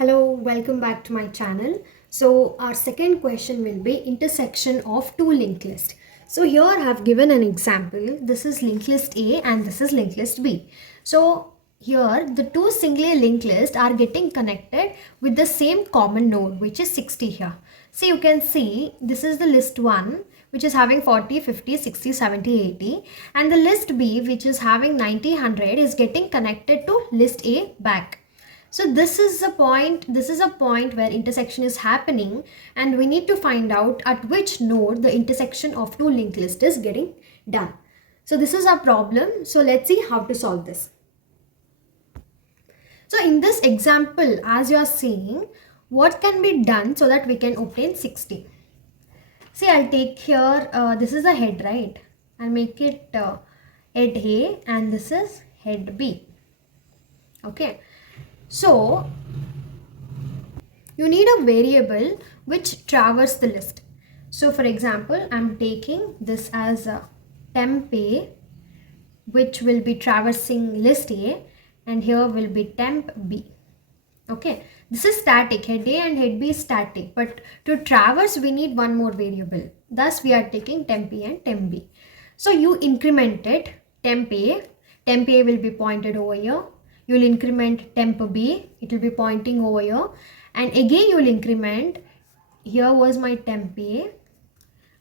Hello, welcome back to my channel. So our second question will be intersection of two linked lists. So here I have given an example. This is linked list A and this is linked list B. So here the two singly linked lists are getting connected with the same common node, which is 60 here. So you can see this is the list 1, which is having 40, 50, 60, 70, 80, and the list B, which is having 90, 100, is getting connected to list A back. So this is a point where intersection is happening, and we need to find out at which node the intersection of two linked lists is getting done. So this is our problem. So let's see how to solve this. So in this example, as you are seeing, what can be done so that we can obtain 60? See, I'll take here, this is a head, right? I'll make it head A and this is head B. Okay. So, you need a variable which traverses the list. So, for example, I'm taking this as a temp A, which will be traversing list A, and here will be temp B. Okay, this is static. Head A and head B is static, but to traverse we need one more variable. Thus, we are taking temp A and temp B. So, you increment it, temp A will be pointed over here. You will increment temp B, it will be pointing over here, and again you will increment. Here was my temp A.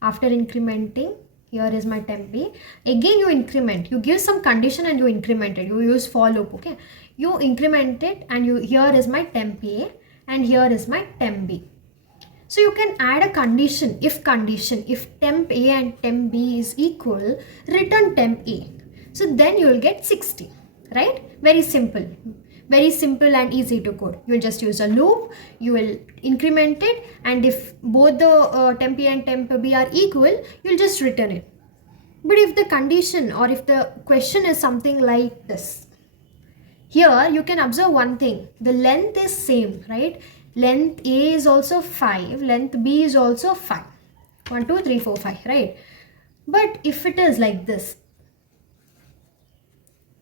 After incrementing, here is my temp B. Again you increment, you give some condition and you increment it. You use for loop. Okay, you increment it and here is my temp A and here is my temp B. So you can add a condition, if temp A and temp B is equal, return temp A. So then you will get 60. Right? Very simple and easy to code. You will just use a loop, you will increment it, and if both the temp A and temp B are equal, you will just return it. But if the condition or if the question is something like this, here you can observe one thing, the length is same, right? Length A is also 5, length B is also 5. 1, 2, 3, 4, 5, right? But if it is like this,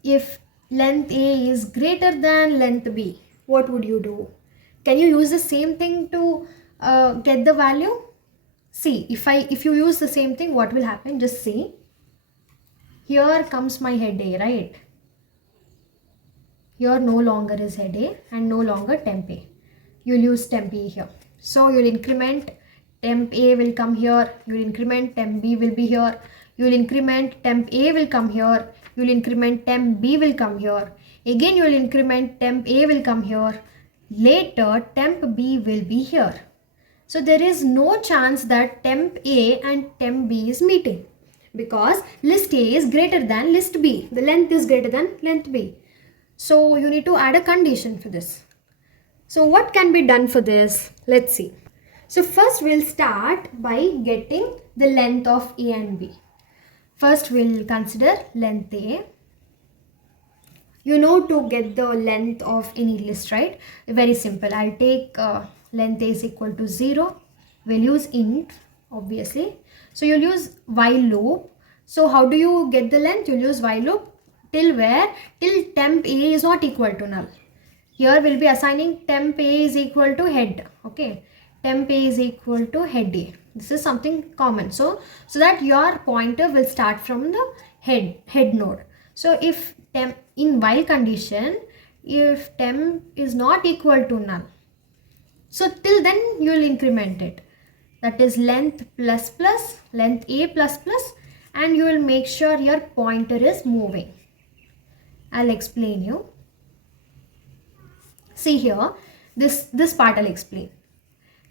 if length A is greater than length B, what would you do? Can you use the same thing to get the value? See, if you use the same thing, what will happen? Just see. Here comes my head A, right? Here no longer is head A and no longer temp A. You'll use temp A here. So you'll increment, temp A will come here. You'll increment, temp B will be here. You'll increment, temp A will come here. You'll increment, temp B will come here. Again you'll increment, temp A will come here. Later temp B will be here. So there is no chance that temp A and temp B is meeting, because list A is greater than list B. The length is greater than length B. So you need to add a condition for this. So what can be done for this? Let's see. So first we'll start by getting the length of A and B. First we'll consider length A. You know to get the length of any list, right? Very simple. I'll take length A is equal to 0. We'll use int, obviously. So you'll use while loop. So how do you get the length? You'll use while loop till where? Till temp A is not equal to null. Here we'll be assigning temp A is equal to head. Okay, temp A is equal to head A. This is something common. So that your pointer will start from the head node. So if temp in while condition, if temp is not equal to null, so till then you will increment it. That is length plus plus, length A plus plus, and you will make sure your pointer is moving. I'll explain you. See here, this part I'll explain.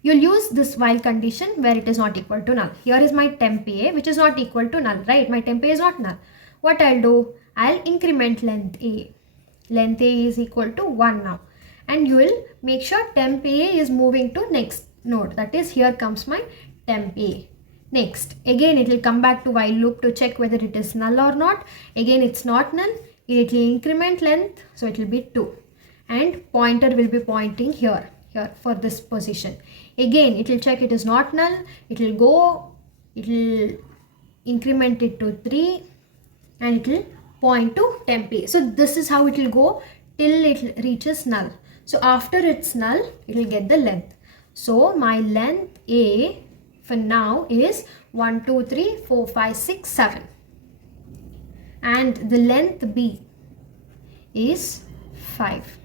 You'll use this while condition where it is not equal to null. Here is my temp A, which is not equal to null, right? My temp A is not null. What I'll do, I'll increment length A. Length A is equal to 1 now. And you will make sure temp A is moving to next node. That is, here comes my temp A. Next, again it will come back to while loop to check whether it is null or not. Again it's not null. It will increment length, so it will be 2. And pointer will be pointing here for this position. Again it will check it is not null. It will increment it to 3 and it will point to temp A. So this is how it will go till it reaches null. So after it's null, it will get the length. So my length A for now is 1, 2, 3, 4, 5, 6, 7. And the length B is 5.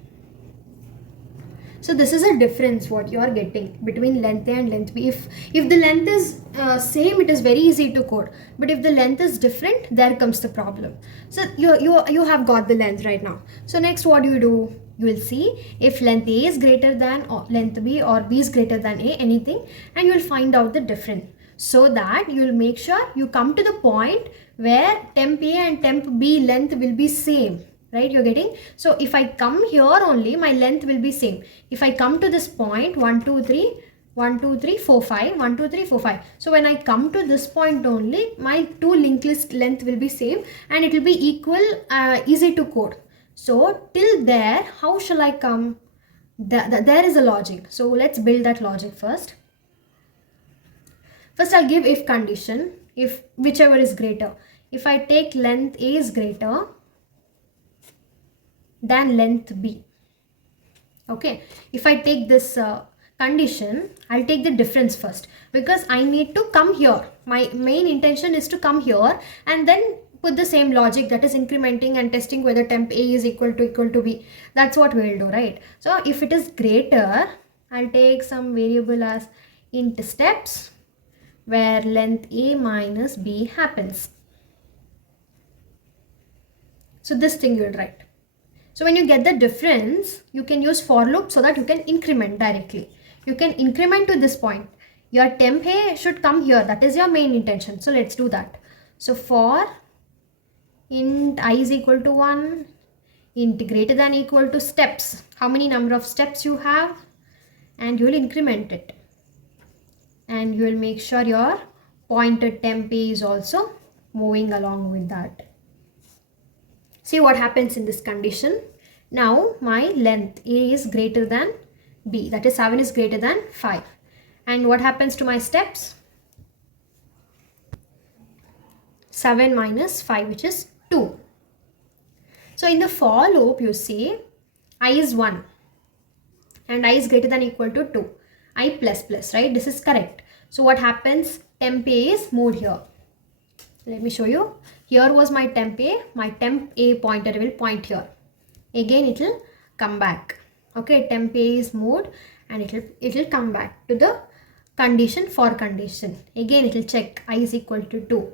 So this is a difference what you are getting between length A and length B. If the length is same, it is very easy to code. But if the length is different, there comes the problem. So you have got the length right now. So next what do? You will see if length A is greater than or length B or B is greater than A, anything, and you will find out the difference. So that you will make sure you come to the point where temp A and temp B length will be same. Right, you're getting? So if I come here only, my length will be same. If I come to this point 1, 2, 3, 1, 2, 3, 4, 5, 1, 2, 3, 4, 5. So when I come to this point only, my two linked list length will be same and it will be equal, easy to code. So till there, how shall I come? There is a logic. So let's build that logic first. First I'll give if condition, if whichever is greater. If I take length A is greater than length B. Okay, if I take this condition, I'll take the difference first because I need to come here. My main intention is to come here and then put the same logic, that is incrementing and testing whether temp A is equal to B. That's what we'll do, right? So if it is greater, I'll take some variable as int steps where length A minus B happens. So this thing you'll write. So when you get the difference, you can use for loop so that you can increment directly. You can increment to this point. Your temp A should come here. That is your main intention. So let's do that. So for int I is equal to 1, int greater than equal to steps. How many number of steps you have? And you will increment it. And you will make sure your pointer temp A is also moving along with that. See what happens in this condition. Now my length A is greater than B, that is 7 is greater than 5. And what happens to my steps? 7 minus 5, which is 2. So in the for loop, you see I is 1 and I is greater than equal to 2. I plus plus, right? This is correct. So what happens? Temp A is moved here. Let me show you. Here was my temp A. My temp A pointer will point here. Again it will come back. Okay, temp A is moved and it will come back to the condition for condition. Again it will check I is equal to 2.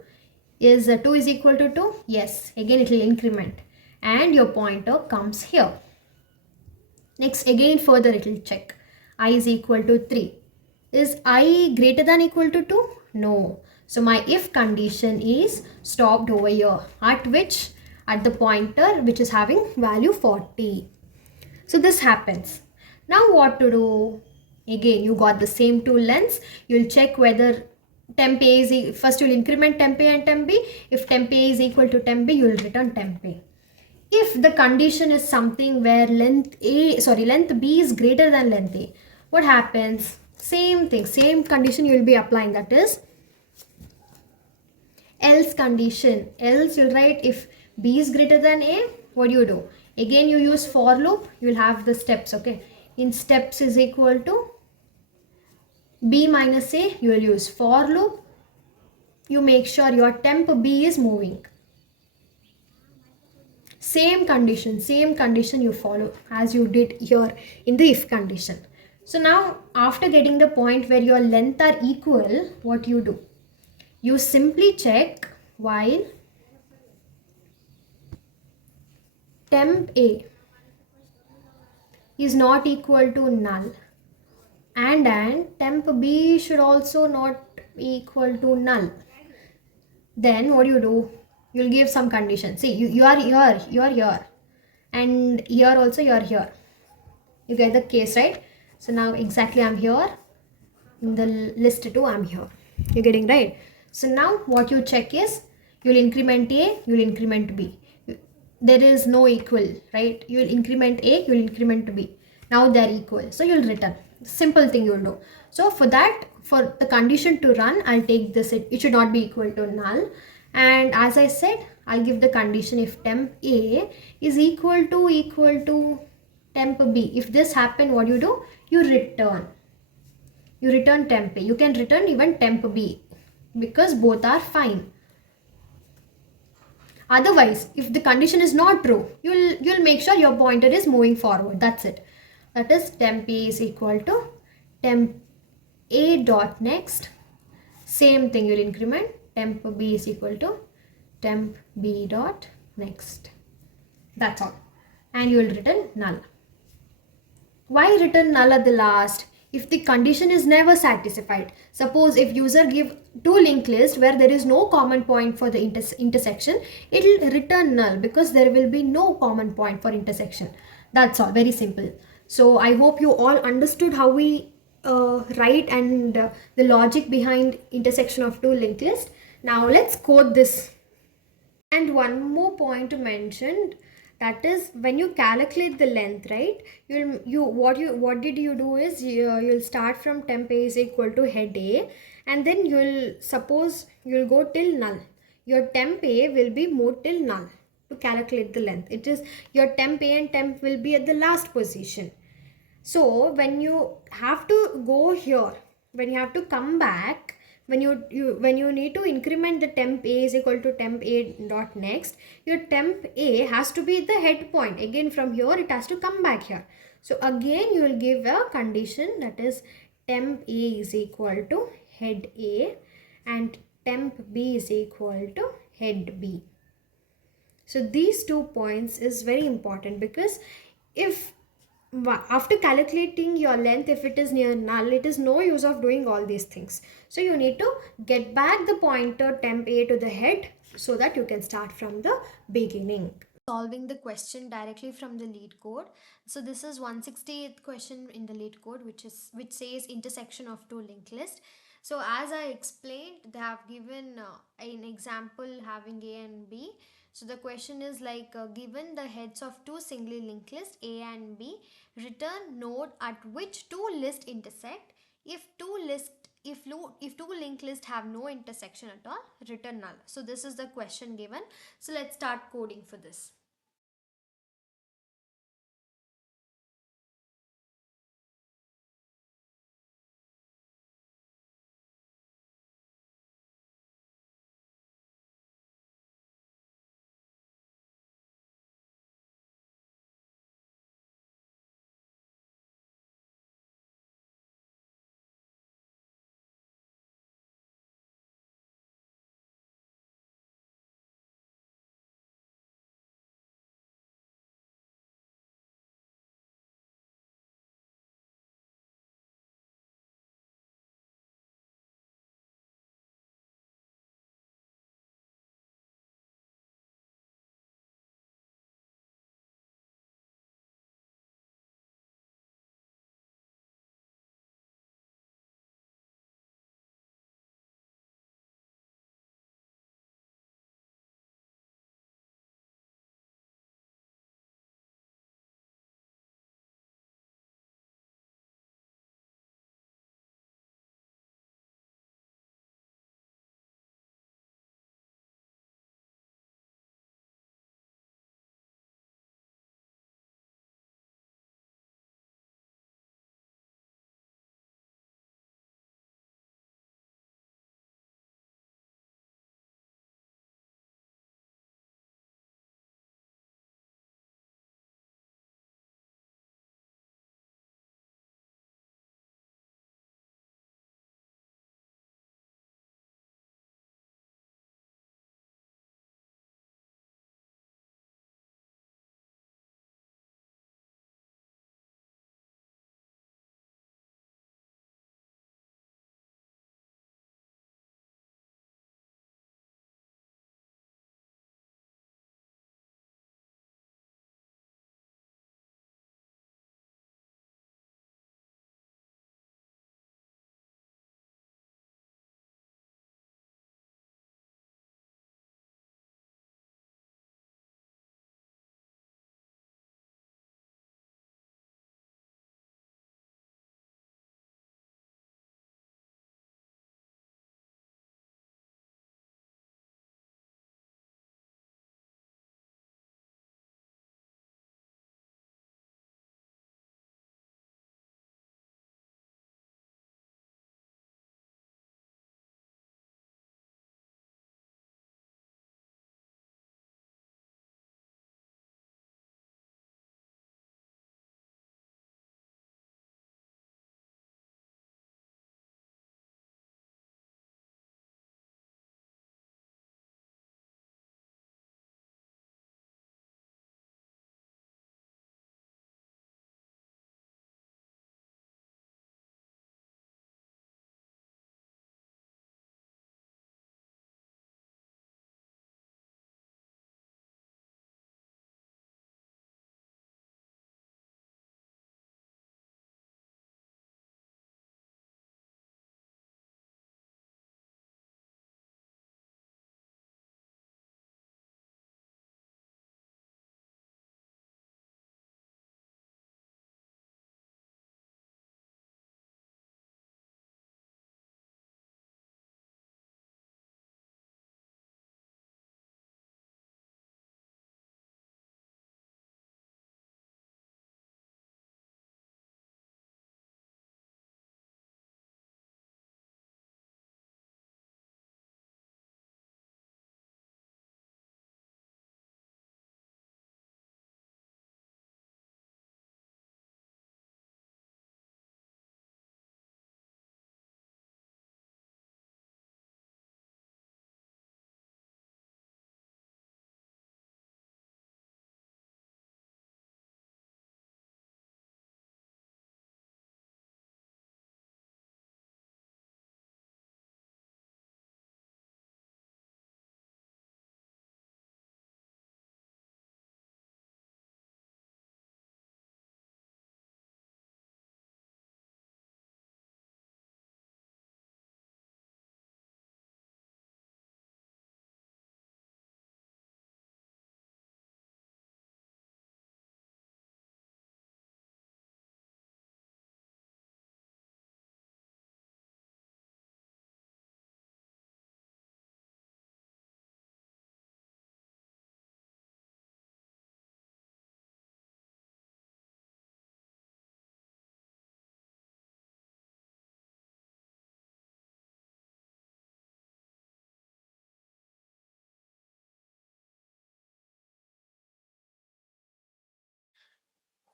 Is 2 is equal to 2? Yes. Again it will increment and your pointer comes here. Next again further it will check I is equal to 3. Is I greater than equal to 2? No. So my if condition is stopped over here. At which? At the pointer which is having value 40. So this happens. Now what to do? Again you got the same two lengths. You'll check whether temp A is, first you'll increment temp A and temp B. If temp A is equal to temp B, you will return temp A. If the condition is something where length B is greater than length A, what happens? Same thing, same condition you will be applying, that is else condition. Else you'll write if B is greater than A, what do? Again you use for loop, you will have the steps, okay. In steps is equal to B minus A, you will use for loop. You make sure your temp B is moving. Same condition you follow as you did here in the if condition. So now after getting the point where your length are equal, what you do? You simply check while temp A is not equal to null and temp B should also not equal to null. Then what do? You'll give some condition. See, you are here and here also you are here. You get the case, right? So now exactly I'm here. In the list 2 I'm here. You're getting right? So now what you check is you'll increment A, you'll increment B. There is no equal, right? You'll increment A, you'll increment B. Now they're equal. So you'll return. Simple thing you'll do. So for that, for the condition to run, I'll take this. It should not be equal to null. And as I said, I'll give the condition if temp A is equal to temp B. If this happen, what you do? You return. You return temp A. You can return even temp B because both are fine. Otherwise, if the condition is not true, you'll make sure your pointer is moving forward. That's it. That is temp A is equal to temp A dot next. Same thing you'll increment. Temp B is equal to temp B dot next. That's all. And you will return null. Why return null at the last? If the condition is never satisfied. Suppose if user give two linked list where there is no common point for the intersection, it will return null because there will be no common point for intersection. That's all. Very simple. So I hope you all understood how we write and the logic behind intersection of two linked list. Now let's code this. And one more point to mention, that is when you calculate the length, right? What did you do is you'll start from temp A is equal to head A, and then you'll go till null. Your temp A will be moved till null to calculate the length. It is your temp A and temp will be at the last position. So when you have to go here, when you have to come back, when you need to increment the temp A is equal to temp A dot next, your temp A has to be the head point. Again from here it has to come back here. So again you will give a condition, that is temp A is equal to head A and temp B is equal to head B. So these 2 points is very important because if after calculating your length, if it is near null, it is no use of doing all these things. So you need to get back the pointer temp A to the head so that you can start from the beginning. Solving the question directly from the lead code. So this is 168th question in the lead code, which says intersection of two linked list. So as I explained, they have given an example having A and B. So the question is like given the heads of two singly linked lists A and B, return node at which two lists intersect. If two linked lists have no intersection at all, return null. So this is the question given. So let's start coding for this.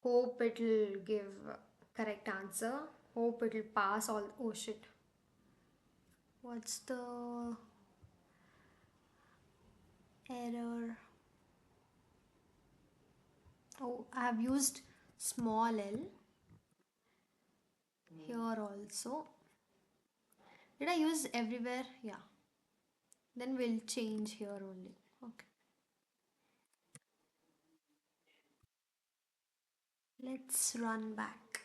Hope it'll give correct answer. Hope it'll pass all. Oh shit. What's the error? Oh, I have used small l here also. Did I use everywhere? Yeah. Then we'll change here only. Okay. Let's run back.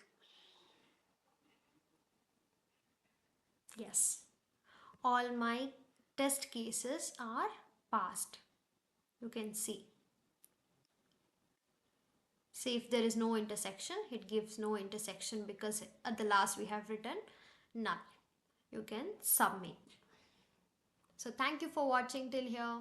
Yes. All my test cases are passed. You can see. See if there is no intersection, it gives no intersection because at the last we have written null. You can submit. So thank you for watching till here.